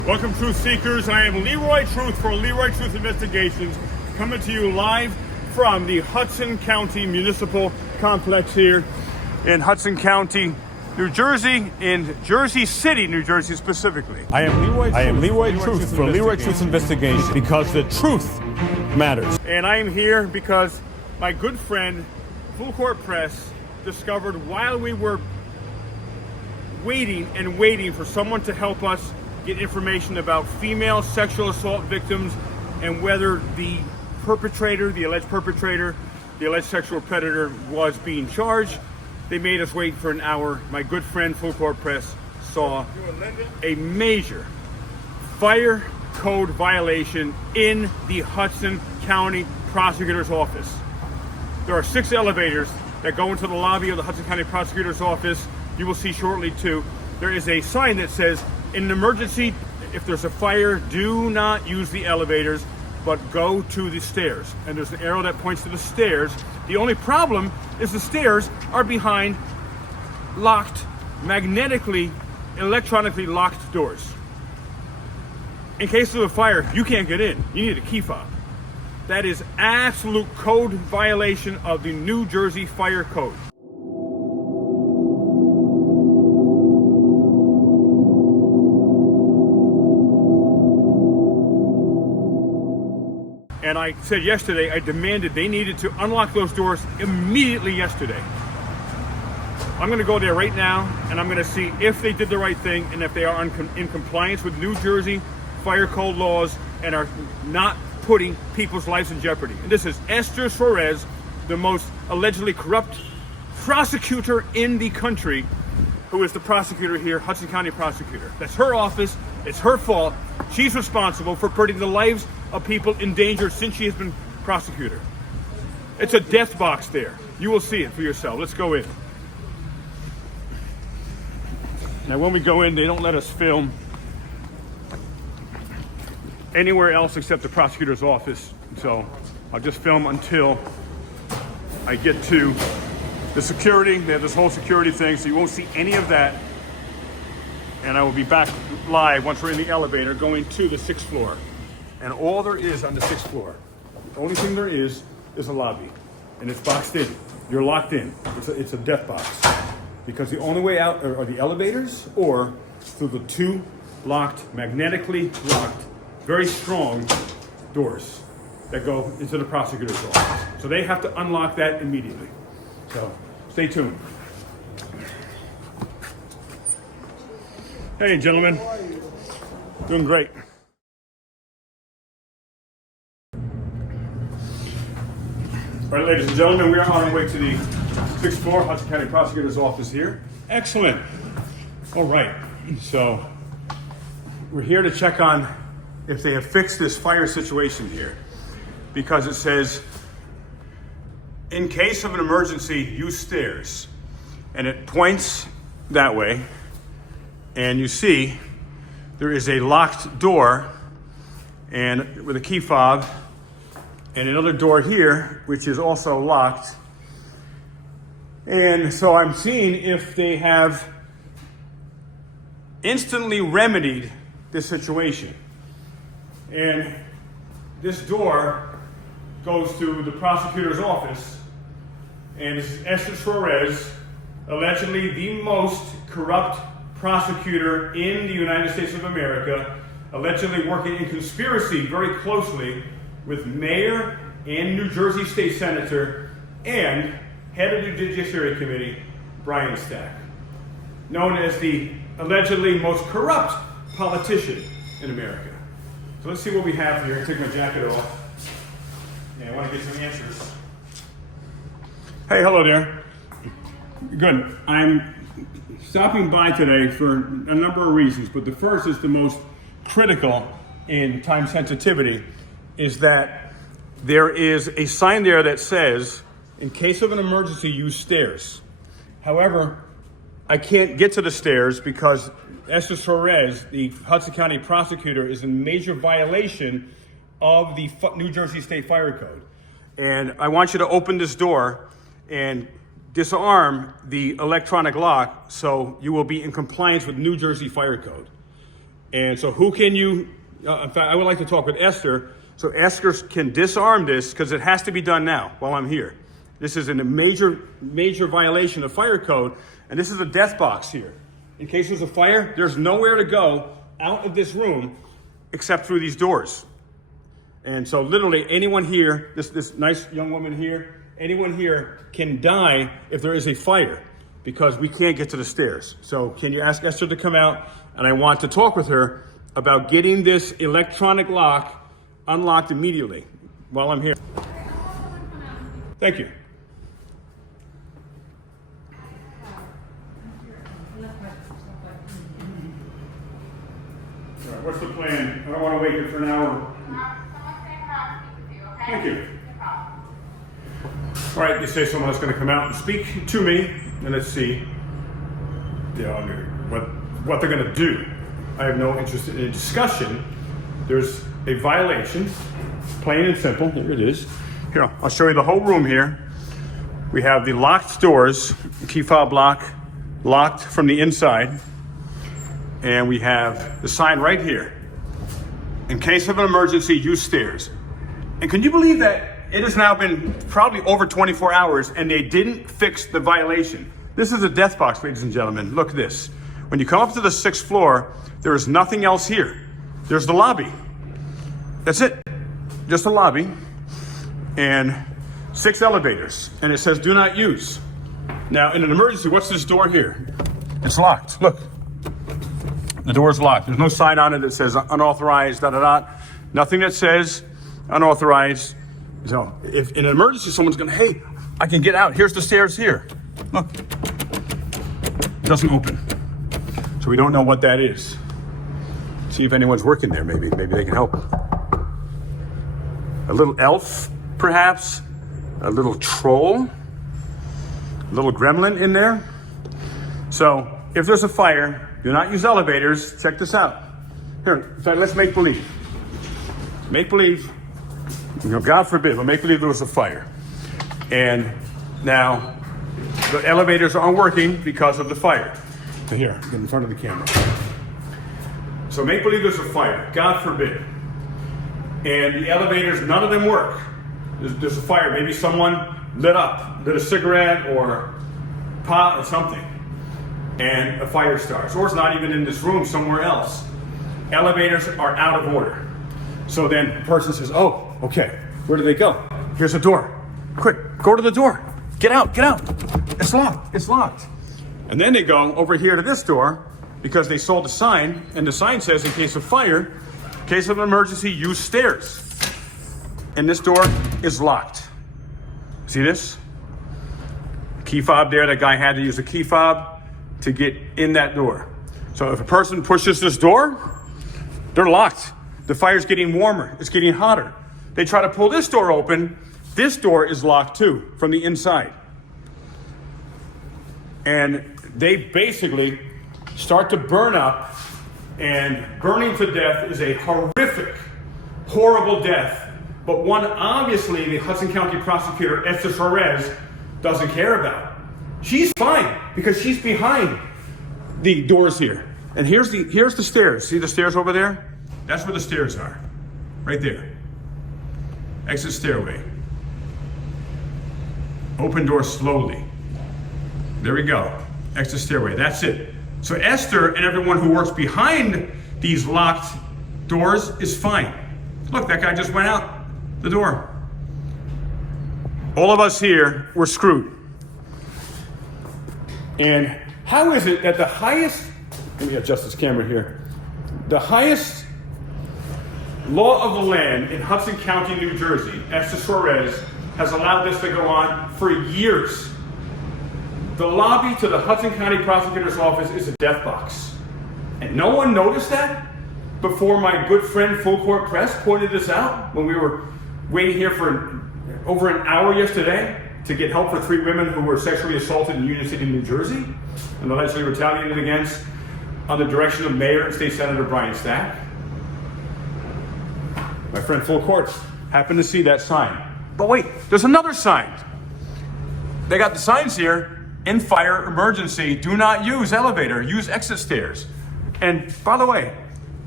Welcome, Truth Seekers. I am Leroy Truth for Leroy Truth Investigations, coming to you live from the Hudson County Municipal Complex here in Hudson County, New Jersey, in Jersey City, New Jersey specifically. I am Leroy Truth for Leroy Truth Investigations, because the truth matters. And I am here because my good friend, Full Court Press, discovered while we were waiting for someone to help us get information about female sexual assault victims and whether the perpetrator, the alleged sexual predator was being charged. They made us wait for an hour. My good friend, Full Court Press, saw a major fire code violation in the Hudson County Prosecutor's office. There are 6 elevators that go into the lobby of the Hudson County Prosecutor's office. You will see shortly too. There is a sign that says, in an emergency, if there's a fire, do not use the elevators, but go to the stairs. And there's an arrow that points to the stairs. The only problem is the stairs are behind locked, magnetically, electronically locked doors. In case of a fire, you can't get in. You need a key fob. That is absolute code violation of the New Jersey Fire Code. And I said yesterday, I demanded they needed to unlock those doors immediately yesterday. I'm going to go there right now, and I'm going to see if they did the right thing and if they are in compliance with New Jersey fire code laws and are not putting people's lives in jeopardy. And this is Esther Suarez, the most allegedly corrupt prosecutor in the country, who is the prosecutor here, Hudson County Prosecutor. That's her office. It's her fault. She's responsible for putting the lives of people in danger since she has been prosecutor. It's a death box there. You will see it for yourself. Let's go in. Now, when we go in, they don't let us film anywhere else except the prosecutor's office. So I'll just film until I get to the security. They have this whole security thing, so you won't see any of that. And I will be back live once we're in the elevator going to the 6th floor. And all there is on the 6th floor, the only thing there is a lobby. And it's boxed in. You're locked in. It's a death box. Because the only way out are the elevators or through the 2 locked, magnetically locked, very strong doors that go into the prosecutor's office. So they have to unlock that immediately. So stay tuned. Hey, gentlemen. Doing great. All right, ladies and gentlemen, we are on our way to the 6th floor, Hudson County Prosecutor's office here. Excellent. All right, so we're here to check on if they have fixed this fire situation here, because it says, in case of an emergency, use stairs. And it points that way, and you see there is a locked door and with a key fob, and another door here, which is also locked. And so I'm seeing if they have instantly remedied this situation. And this door goes to the prosecutor's office, and this is Esther Suarez, allegedly the most corrupt prosecutor in the United States of America, allegedly working in conspiracy very closely with Mayor and New Jersey State Senator and head of the Judiciary Committee, Brian Stack, known as the allegedly most corrupt politician in America. So let's see what we have here. Take my jacket off. Yeah, I want to get some answers. Hey, hello there. Good. I'm stopping by today for a number of reasons, but the first is the most critical in time sensitivity, is that there is a sign there that says, in case of an emergency, use stairs. However, I can't get to the stairs because Esther Suarez, the Hudson County prosecutor, is in major violation of the New Jersey State Fire Code. And I want you to open this door and disarm the electronic lock so you will be in compliance with New Jersey Fire Code. And so who can you, in fact, I would like to talk with Esther, so Esther can disarm this, because it has to be done now while I'm here. This is a major violation of fire code, and this is a death box here. In case there's a fire, there's nowhere to go out of this room except through these doors. And so literally anyone here, this nice young woman here, anyone here can die if there is a fire, because we can't get to the stairs. So can you ask Esther to come out? And I want to talk with her about getting this electronic lock unlocked immediately while I'm here. Thank you. All right, what's the plan? I don't want to wait here for an hour. Thank you. All right, they say someone is going to come out and speak to me, and let's see what they're going to do. I have no interest in a discussion. There's a violation, plain and simple. Here it is. Here, I'll show you the whole room here. We have the locked doors, key fob lock, locked from the inside. And we have the sign right here. In case of an emergency, use stairs. And can you believe that it has now been probably over 24 hours and they didn't fix the violation? This is a death box, ladies and gentlemen. Look at this. When you come up to the 6th floor, there is nothing else here. There's the lobby. That's it. Just a lobby. And 6 elevators. And it says do not use. Now, in an emergency, what's this door here? It's locked. Look. The door is locked. There's no sign on it that says unauthorized, Nothing that says unauthorized. So if in an emergency, someone's going to, hey, I can get out. Here's the stairs here. Look. It doesn't open. So we don't know what that is. See if anyone's working there, maybe. Maybe they can help. A little elf, perhaps. A little troll. A little gremlin in there. So if there's a fire, do not use elevators. Check this out. Here, in fact, let's make believe. Make believe, God forbid, but make believe there was a fire. And now the elevators aren't working because of the fire. So here, get in front of the camera. So make believe there's a fire, God forbid. And the elevators, none of them work. There's a fire. Maybe someone lit a cigarette or pot or something. And a fire starts, or it's not even in this room, somewhere else. Elevators are out of order. So then the person says, oh, okay, where do they go? Here's a door. Quick, go to the door. Get out. It's locked. And then they go over here to this door because they saw the sign, and the sign says in case of fire, in case of an emergency, use stairs. And this door is locked. See this? Key fob there, that guy had to use a key fob to get in that door. So if a person pushes this door, they're locked. The fire's getting warmer, it's getting hotter. They try to pull this door open, this door is locked too, from the inside. And they basically start to burn up, and burning to death is a horrific, horrible death, but one obviously the Hudson County Prosecutor Esther Suarez doesn't care about. She's fine because she's behind the doors here. And here's the stairs. See the stairs over there? That's where the stairs are. Right there. Exit stairway. Open door slowly. There we go. Exit stairway. That's it. So Esther and everyone who works behind these locked doors is fine. Look, that guy just went out the door. All of us here, we're screwed. And how is it that the highest, let me adjust this camera here, the highest law of the land in Hudson County, New Jersey, Esther Suarez, has allowed this to go on for years? The lobby to the Hudson County Prosecutor's office is a death box. And no one noticed that before my good friend Full Court Press pointed this out when we were waiting here for over an hour yesterday to get help for 3 women who were sexually assaulted in Union City, New Jersey, and allegedly retaliated against on the direction of Mayor and State Senator Brian Stack. My friend Full Court happened to see that sign. But wait, there's another sign. They got the signs here: in fire emergency, do not use elevator, use exit stairs. And by the way,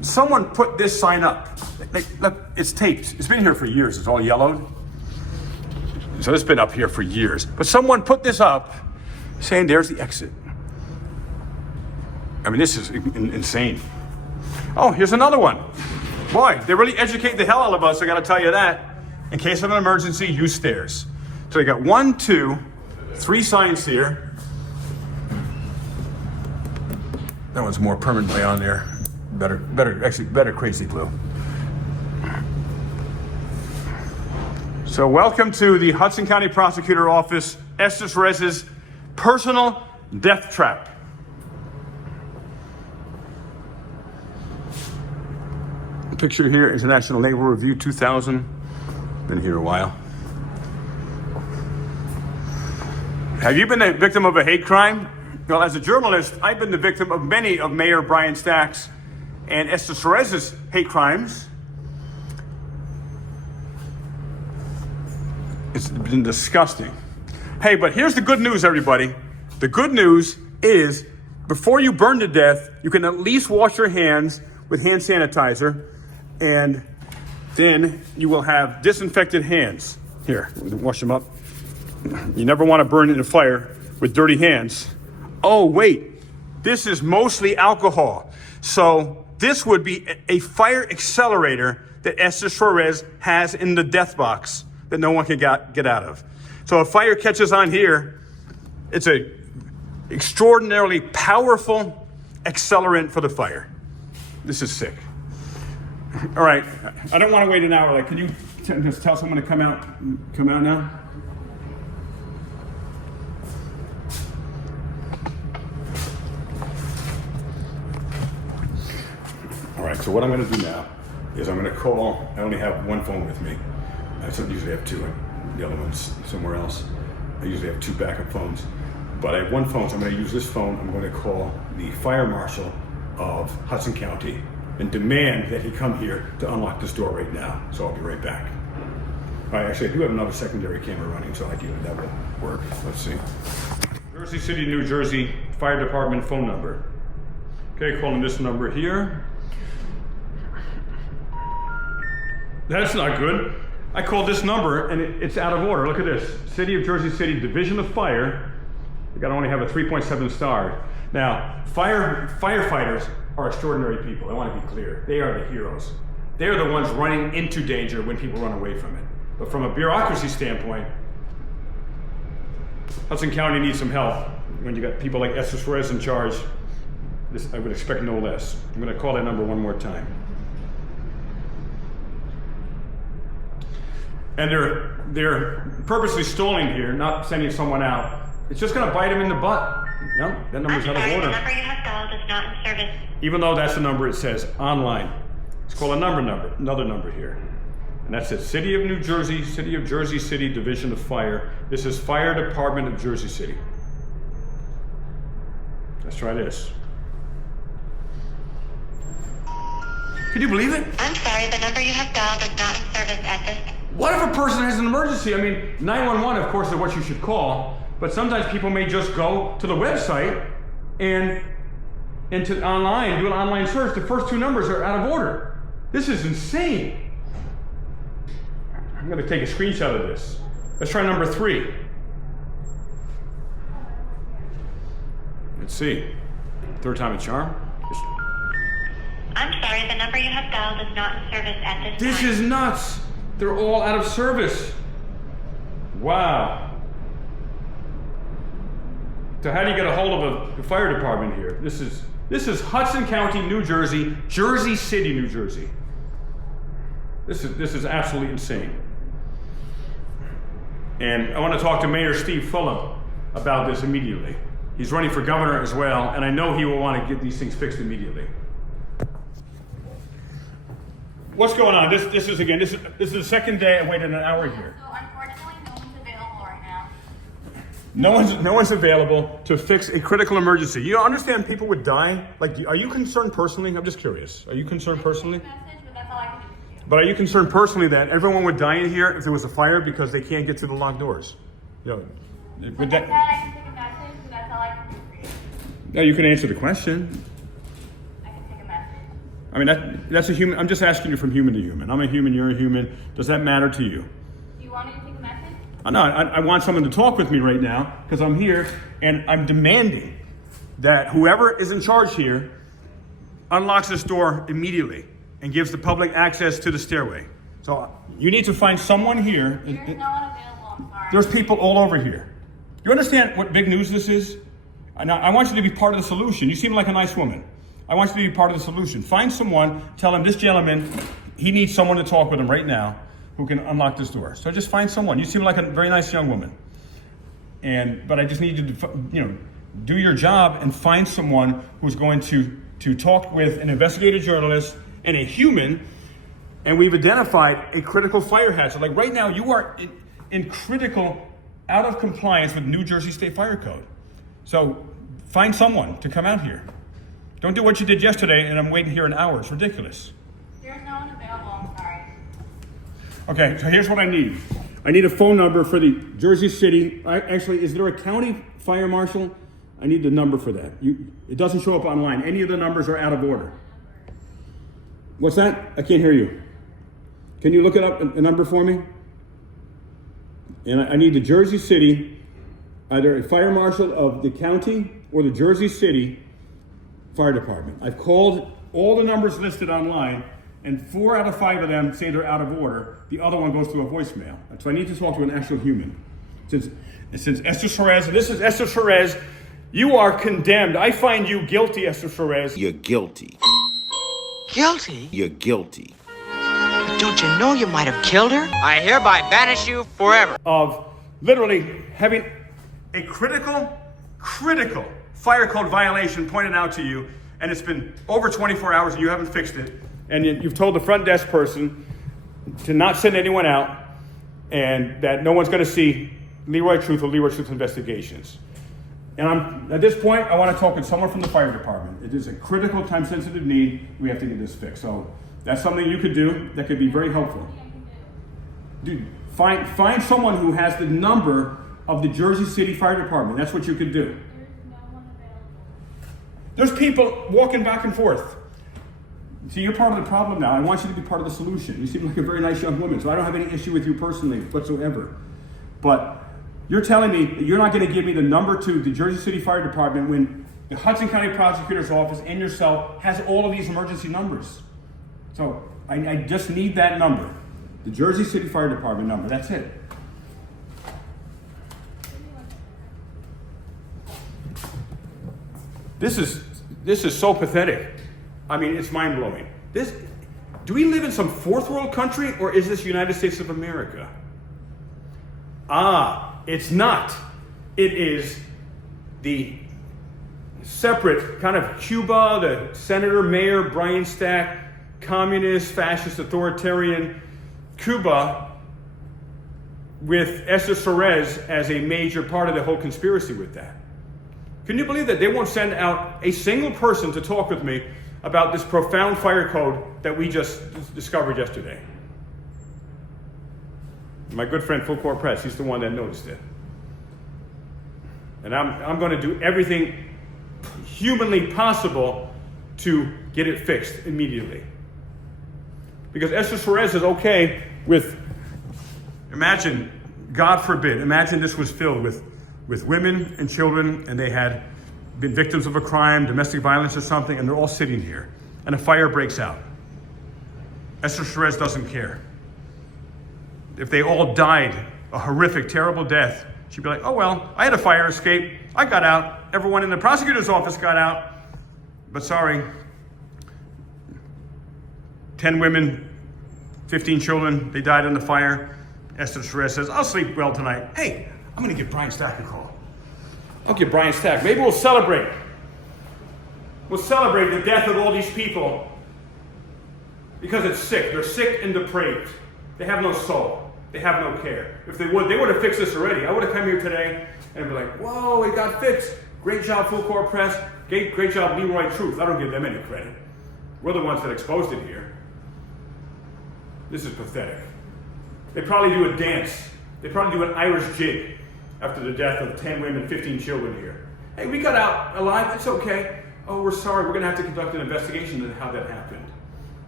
someone put this sign up. Look, it's taped. It's been here for years. It's all yellowed. So it's been up here for years. But someone put this up saying there's the exit. I mean, this is insane. Oh, here's another one. Boy, they really educate the hell out of us, I gotta tell you that. In case of an emergency, use stairs. So they got 1, 2, 3 signs here. That one's more permanently on there. Better crazy glue. So welcome to the Hudson County Prosecutor Office, Esther Suarez's personal death trap. The picture here, International Naval Review 2000. Been here a while. Have you been a victim of a hate crime? Well, as a journalist, I've been the victim of many of Mayor Brian Stack's and Esther Suarez's hate crimes. It's been disgusting. Hey, but here's the good news, everybody. The good news is, before you burn to death, you can at least wash your hands with hand sanitizer, and then you will have disinfected hands. Here, wash them up. You never want to burn in a fire with dirty hands. Oh, wait, this is mostly alcohol. So this would be a fire accelerator that Esther Suarez has in the death box that no one can get out of. So if fire catches on here, it's a extraordinarily powerful accelerant for the fire. This is sick. All right, I don't want to wait an hour. Like, can you just tell someone to come out now? All right, so what I'm going to do now is I'm going to call. I only have one phone with me. I usually have two, and the other one's somewhere else. I usually have 2 backup phones, but I have one phone, so I'm going to use this phone. I'm going to call the fire marshal of Hudson County and demand that he come here to unlock this door right now. So I'll be right back. All right, actually, I do have another secondary camera running, so ideally that will work. Let's see. Jersey City, New Jersey Fire Department phone number. Okay, calling this number here. That's not good. I called this number and it's out of order. Look at this. City of Jersey City, Division of Fire. You gotta only have a 3.7 star. Now, firefighters are extraordinary people. I want to be clear. They are the heroes. They are the ones running into danger when people run away from it. But from a bureaucracy standpoint, Hudson County needs some help. When you got people like Esther Suarez in charge, I would expect no less. I'm gonna call that number one more time. And they're purposely stalling here, not sending someone out. It's just gonna bite them in the butt. No, that number's out of order. The number you have dialed is not in service. Even though that's the number it says online. It's called another number here. And that's it, City of New Jersey, City of Jersey City, Division of Fire. This is Fire Department of Jersey City. Let's try this. Can you believe it? I'm sorry, the number you have dialed is not in service at this time. What if a person has an emergency? I mean, 911, of course, is what you should call, but sometimes people may just go to the website and do an online search. The first 2 numbers are out of order. This is insane. I'm gonna take a screenshot of this. Let's try number 3. Let's see. 3rd time a charm. I'm sorry, the number you have dialed is not in service at this time. This is nuts. They're all out of service. Wow. So how do you get a hold of the fire department here? This is Hudson County, New Jersey, Jersey City, New Jersey. This is absolutely insane. And I want to talk to Mayor Steve Fulham about this immediately. He's running for governor as well, and I know he will want to get these things fixed immediately. What's going on? This is the second day I waited an hour here. So unfortunately, no one's available right now. No one's available to fix a critical emergency. You understand people would die? Like, are you concerned personally? I'm just curious. Are you concerned personally? Message, but that's all I can do for you. But are you concerned personally that everyone would die in here if there was a fire because they can't get through the locked doors? You know, would that? I can take a message, but that's all I can do for you. No, you can answer the question. I can take a message. I mean, that's a human. I'm just asking you from human to human. I'm a human, you're a human. Does that matter to you? Do you want me to take a message? No, I want someone to talk with me right now because I'm here and I'm demanding that whoever is in charge here unlocks this door immediately and gives the public access to the stairway. So you need to find someone here. There's no one available, I'm sorry. There's people all over here. You understand what big news this is? I want you to be part of the solution. You seem like a nice woman. I want you to be part of the solution. Find someone, tell him this gentleman, he needs someone to talk with him right now who can unlock this door. So just find someone. You seem like a very nice young woman. But I just need you to, do your job and find someone who's going to talk with an investigative journalist and a human. And we've identified a critical fire hazard. Like right now, you are in critical, out of compliance with New Jersey State Fire Code. So find someone to come out here. Don't do what you did yesterday and I'm waiting here an hour. It's ridiculous. There's no one available, I'm sorry. Okay, so here's what I need. I need a phone number for the Jersey City. Actually, is there a county fire marshal? I need the number for that. It doesn't show up online. Any of the numbers are out of order. What's that? I can't hear you. Can you look it up, a number for me? And I need the Jersey City, either a fire marshal of the county or the Jersey City Fire Department. I've called all the numbers listed online, and 4 out of 5 of them say they're out of order. The other one goes to a voicemail. So I need to talk to an actual human. Since Esther Suarez, and this is Esther Suarez, you are condemned. I find you guilty, Esther Suarez. You're guilty. Guilty? You're guilty. But don't you know you might have killed her? I hereby banish you forever. Of literally having a critical fire code violation pointed out to you, and it's been over 24 hours and you haven't fixed it, and you've told the front desk person to not send anyone out, and that no one's going to see Leroy Truth or Leroy Truth Investigations. And at this point, I want to talk with someone from the fire department. It is a critical, time-sensitive need. We have to get this fixed. So that's something you could do that could be very helpful. Dude, find someone who has the number of the Jersey City Fire Department. That's what you could do. There's people walking back and forth. See, you're part of the problem now. I want you to be part of the solution. You seem like a very nice young woman, so I don't have any issue with you personally whatsoever. But you're telling me that you're not going to give me the number to the Jersey City Fire Department when the Hudson County Prosecutor's Office and yourself has all of these emergency numbers. So I just need that number. The Jersey City Fire Department number, that's it. This is so pathetic. I mean, it's mind-blowing. Do we live in some fourth world country, or is this United States of America? It's not. It is the separate kind of Cuba, the Senator Mayor Brian Stack, communist, fascist, authoritarian Cuba, with Esther Suarez as a major part of the whole conspiracy with that. Can you believe that they won't send out a single person to talk with me about this profound fire code that we just discovered yesterday? My good friend Full Court Press, he's the one that noticed it. And I'm going to do everything humanly possible to get it fixed immediately. Because Esther Suarez is okay with, imagine, God forbid, imagine this was filled with women and children, and they had been victims of a crime, domestic violence or something, and they're all sitting here, and a fire breaks out. Esther Suarez doesn't care. If they all died a horrific, terrible death, she'd be like, oh well, I had a fire escape, I got out, everyone in the prosecutor's office got out, but sorry, 10 women, 15 children, they died in the fire. Esther Suarez says, I'll sleep well tonight. Hey, I'm gonna give Brian Stack a call. I'll give Brian Stack. Maybe we'll celebrate. We'll celebrate the death of all these people because it's sick. They're sick and depraved. They have no soul. They have no care. If they would have fixed this already. I would have come here today and be like, whoa, it got fixed. Great job, Full Court Press. Great job, Leroy Truth. I don't give them any credit. We're the ones that exposed it here. This is pathetic. They probably do a dance. They probably do an Irish jig after the death of 10 women, 15 children here. Hey, we got out alive. It's okay. Oh, we're sorry. We're going to have to conduct an investigation into how that happened.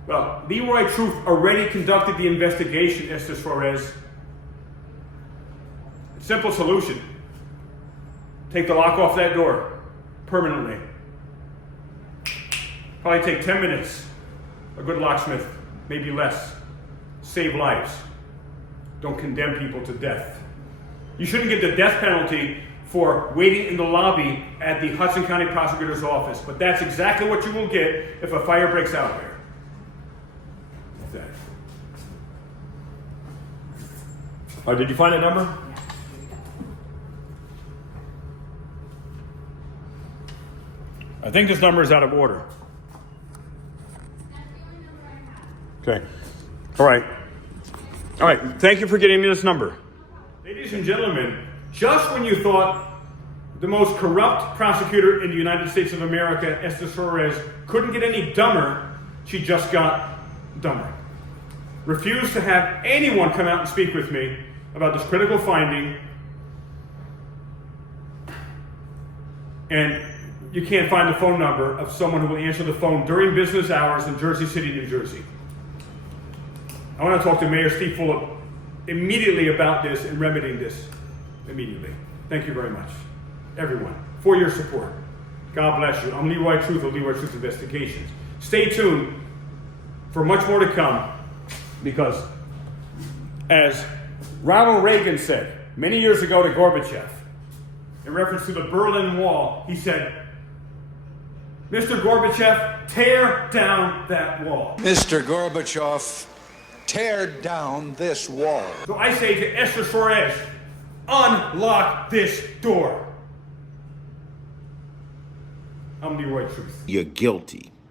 Well, Leroy Truth already conducted the investigation, Esther Suarez. Simple solution. Take the lock off that door permanently. Probably take 10 minutes. A good locksmith, maybe less. Save lives. Don't condemn people to death. You shouldn't get the death penalty for waiting in the lobby at the Hudson County Prosecutor's office, but that's exactly what you will get if a fire breaks out there. Did you find that number? I think this number is out of order. Okay. All right. All right. Thank you for getting me this number. Ladies and gentlemen, just when you thought the most corrupt prosecutor in the United States of America, Esther Suarez, couldn't get any dumber, she just got dumber. Refused to have anyone come out and speak with me about this critical finding. And you can't find the phone number of someone who will answer the phone during business hours in Jersey City, New Jersey. I want to talk to Mayor Steve Fulop immediately about this and remedying this immediately. Thank you very much, everyone, for your support. God bless you. I'm Leroy Truth of Leroy Truth Investigations. Stay tuned for much more to come, because as Ronald Reagan said many years ago to Gorbachev, in reference to the Berlin Wall, he said, "Mr. Gorbachev, tear down that wall." Mr. Gorbachev, tear down this wall. So I say to Esther Suarez, unlock this door. I'm Leroy Truth. You're guilty.